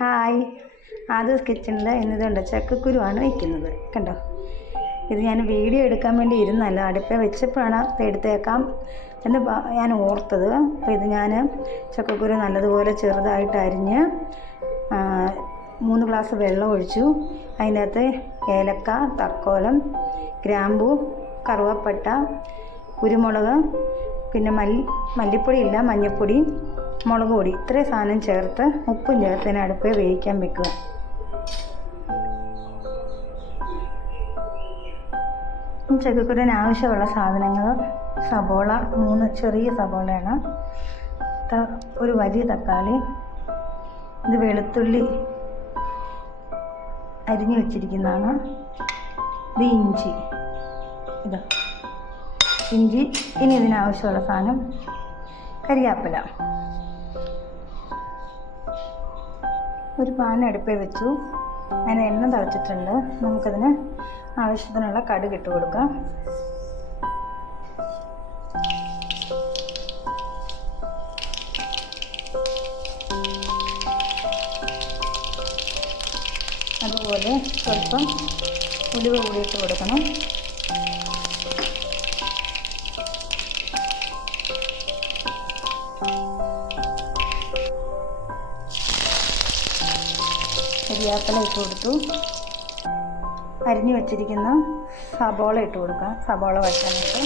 Hi, Aadhu's കിച്ചണിൽ ഇന്നിതുണ്ട് ചക്കക്കുരുവാണ് വയ്ക്കുന്നത്. കണ്ടോ, ഇത് ഞാൻ വീഡിയോ എടുക്കാൻ വേണ്ടി ഇരുന്നല്ല, അടുപ്പിൽ വെച്ചപ്പോഴാണ് എടുത്തേക്കാം എന്ന് ഞാൻ ഓർത്തത്. അപ്പോൾ ഇത് ഞാൻ ചക്കക്കുരു നല്ലതുപോലെ ചെറുതായിട്ട് അരിഞ്ഞ് 3 ഗ്ലാസ് വെള്ളം ഒഴിച്ചു. അതിനകത്ത് ഏലക്ക, തക്കോലം, ഗ്രാമ്പൂ, കറുവപ്പട്ട, കുരുമുളക്, പിന്നെ മല്ലിപ്പൊടി ഇല്ല, മഞ്ഞൾപ്പൊടി, മുളക് പൊടി, ഇത്രയും സാധനം ചേർത്ത് ഉപ്പും ചേർത്ത് ഇതിനെ അടുപ്പിൽ വേവിക്കാൻ വെക്കുക. ചക്കക്കുരുവിന് ആവശ്യമുള്ള സാധനങ്ങൾ: സബോള 3 ചെറിയ സബോളയാണ്, ഒരു വലിയ തക്കാളി, ഇത് വെളുത്തുള്ളി അരിഞ്ഞു വെച്ചിരിക്കുന്നതാണ്, ഇത് ഇഞ്ചി, ഇഞ്ചി. ഇനി ഇതിനാവശ്യമുള്ള സാധനം കരിയാപ്പില. ഒരു പാൻ അടുപ്പിൽ വെച്ചു, അതിന് എണ്ണ തിളച്ചിട്ടുണ്ട്. നമുക്കതിന് ആവശ്യത്തിനുള്ള കടുക് ഇട്ട് കൊടുക്കാം. അതുപോലെ സ്വല്പം ഉലുവ കൂടി ഇട്ട് കൊടുക്കണം. കരിയാപ്പില ഇട്ട് കൊടുത്തു. അരിഞ്ഞു വെച്ചിരിക്കുന്ന സബോള ഇട്ട് കൊടുക്കാം, സബോള വഴറ്റാനായിട്ട്.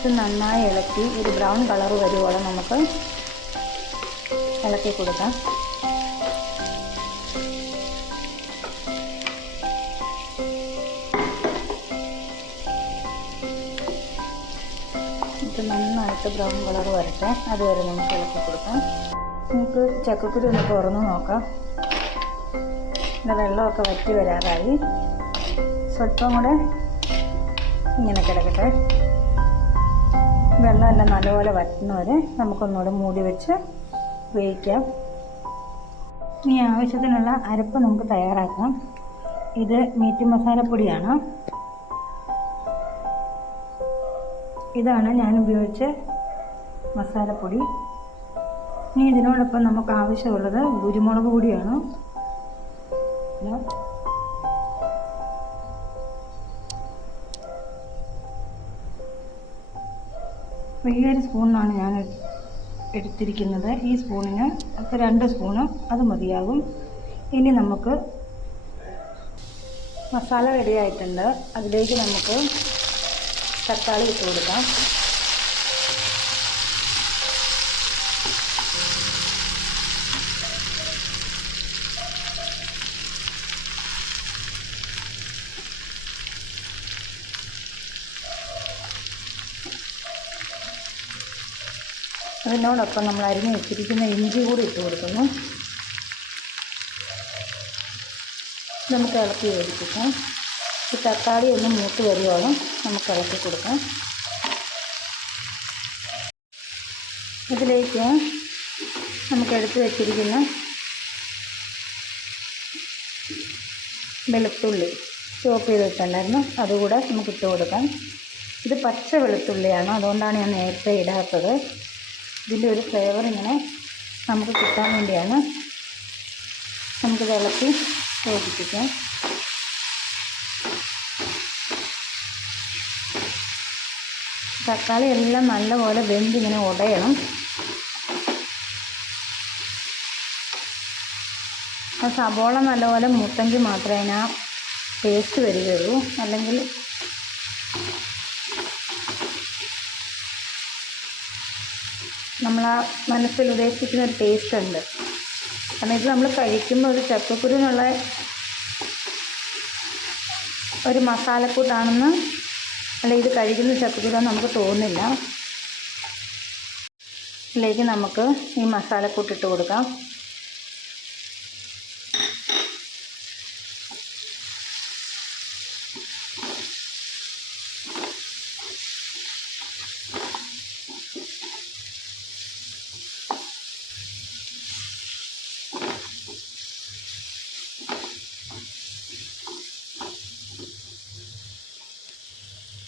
ഇത് നന്നായി ഇളക്കി ഒരു ബ്രൗൺ കളർ വരുവോളം നമുക്ക് ഇളക്കി കൊടുക്കാം. ഇത് നന്നായിട്ട് ബ്രൗൺ കളർ വരട്ടെ, അതുവരെ നമുക്ക് ഇളക്കി കൊടുക്കാം. നമുക്ക് ചക്കക്കുരു ഒന്ന് തുറന്ന് നോക്കാം. ഇതിൻ്റെ വെള്ളമൊക്കെ വറ്റി വരാറായി. സ്വല്പം കൂടെ ഇങ്ങനെ കിടക്കട്ടെ. വെള്ളമെല്ലാം നല്ലപോലെ വറ്റുന്നവരെ നമുക്കൊന്നുകൂടെ മൂടി വെച്ച് വേവിക്കാം. ഇനി ആവശ്യത്തിനുള്ള അരപ്പ് നമുക്ക് തയ്യാറാക്കാം. ഇത് മീറ്റ് മസാലപ്പൊടിയാണ്. ഇതാണ് ഞാൻ ഉപയോഗിച്ച മസാലപ്പൊടി. ഇനി ഇതിനോടൊപ്പം നമുക്ക് ആവശ്യമുള്ളത് കുരുമുളക് പൊടിയാണ്. വലിയൊരു സ്പൂണിനാണ് ഞാൻ എടുത്തിരിക്കുന്നത്. ഈ സ്പൂണിന് അപ്പോൾ 2 സ്പൂണ് അത് മതിയാകും. ഇനി നമുക്ക് മസാല റെഡിയായിട്ടുണ്ട്. അതിലേക്ക് നമുക്ക് തക്കാളി ഇട്ട് കൊടുക്കാം. അതിനോടൊപ്പം നമ്മൾ അരിഞ്ഞ് വെച്ചിരിക്കുന്ന ഇഞ്ചി കൂടി ഇട്ട് കൊടുക്കുന്നു. നമുക്ക് ഇളക്കി വേവിക്കാം. ഈ തക്കാളി ഒന്ന് മൂത്ത് വരുവോളം നമുക്ക് ഇളക്കി കൊടുക്കാം. ഇതിലേക്ക് നമുക്ക് എടുത്ത് വെച്ചിരിക്കുന്ന വെളുത്തുള്ളി ചോപ്പ് ചെയ്ത് വെച്ചിട്ടുണ്ടായിരുന്നു, അതുകൂടെ നമുക്ക് ഇട്ട് കൊടുക്കാം. ഇത് പച്ച വെളുത്തുള്ളിയാണ്, അതുകൊണ്ടാണ് ഞാൻ നേരത്തെ ഇടാത്തത്. ഇതിൻ്റെ ഒരു ഫ്ലേവർ ഇങ്ങനെ നമുക്ക് കിട്ടാൻ വേണ്ടിയാണ്. നമുക്ക് ഇളക്കി യോജിപ്പിക്കാം. തക്കാളി എല്ലാം നല്ലപോലെ വെന്തിങ്ങനെ ഉടയണം. ആ സബോള നല്ലപോലെ മൂത്തെങ്കിൽ മാത്രമേ അതിന് ആ ടേസ്റ്റ് വരികയുള്ളൂ. അല്ലെങ്കിൽ നമ്മൾ ആ മനസ്സിൽ ഉദ്ദേശിക്കുന്ന ഒരു ടേസ്റ്റ് ഉണ്ട്. കാരണം ഇത് നമ്മൾ കഴിക്കുമ്പോൾ ഒരു ചക്കക്കുരുവിനുള്ള ഒരു മസാലക്കൂട്ടാണെന്ന്, അല്ല ഇത് കഴിക്കുന്ന ചക്കക്കുരുവാന്ന് നമുക്ക് തോന്നില്ല. ഇതിലേക്ക് നമുക്ക് ഈ മസാലക്കൂട്ടിട്ട് കൊടുക്കാം.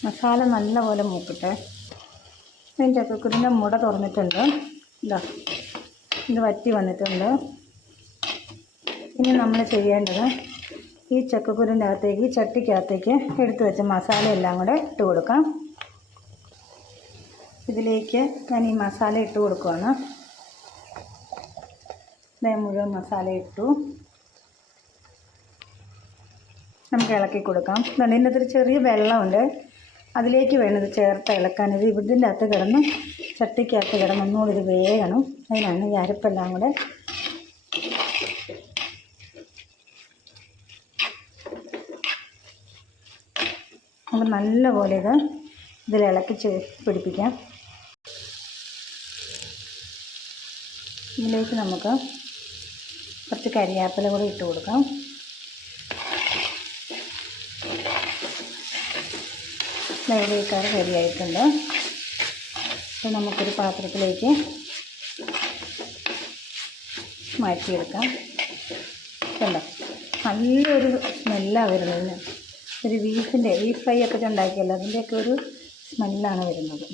മസാല നല്ലപോലെ മൂക്കട്ടെ. ഞാൻ ചക്കക്കുരുവിൻ്റെ മുട തുറന്നിട്ടുണ്ട്. ഇതാ ഇത് വറ്റി വന്നിട്ടുണ്ട്. ഇനി നമ്മൾ ചെയ്യേണ്ടത് ഈ ചക്കക്കുരുവിൻ്റെ അകത്തേക്ക്, ഈ ചട്ടിക്കകത്തേക്ക് എടുത്തു വെച്ച മസാല എല്ലാം കൂടെ ഇട്ട് കൊടുക്കാം. ഇതിലേക്ക് ഞാൻ ഈ മസാല ഇട്ട് കൊടുക്കുകയാണ്. മുഴുവൻ മസാല ഇട്ടു. നമുക്ക് ഇളക്കി കൊടുക്കാം. ഇതിൻ്റെ അകത്തൊരു ചെറിയ വെള്ളമുണ്ട്, അതിലേക്ക് വേണം ഇത് ചേർത്ത് ഇളക്കാൻ. ഇത് ഇതിൻ്റെ അകത്ത് കിടന്ന്, ചട്ടിക്കകത്ത് കിടന്ന് ഒന്നുകൂടി ഇത് വേകണം. അതിനാണ് ഈ അരപ്പെല്ലാം കൂടെ നമുക്ക് നല്ലപോലെ ഇതിൽ ഇളക്കി പിടിപ്പിക്കാം. ഇതിലേക്ക് നമുക്ക് കുറച്ച് കരിയാപ്പില കൂടി ഇട്ട് കൊടുക്കാം. നെയ്വേക്കാറ് റെഡിയായിട്ടുണ്ട്. അപ്പോൾ നമുക്കൊരു പാത്രത്തിലേക്ക് മാറ്റിയെടുക്കാം. കണ്ടോ, നല്ലൊരു സ്മെല്ലാണ് വരുന്നതിന്. ഒരു ബീഫ് ഫ്രൈ ഒക്കെ ഉണ്ടാക്കിയല്ലോ, അതിൻ്റെയൊക്കെ ഒരു സ്മെല്ലാണ് വരുന്നത്.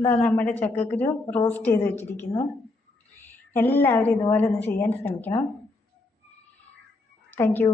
ഇതാ നമ്മുടെ ചക്കക്കുരു റോസ്റ്റ് ചെയ്ത് വെച്ചിരിക്കുന്നു. എല്ലാവരും ഇതുപോലെ ഒന്ന് ചെയ്യാൻ ശ്രമിക്കണം. Thank you.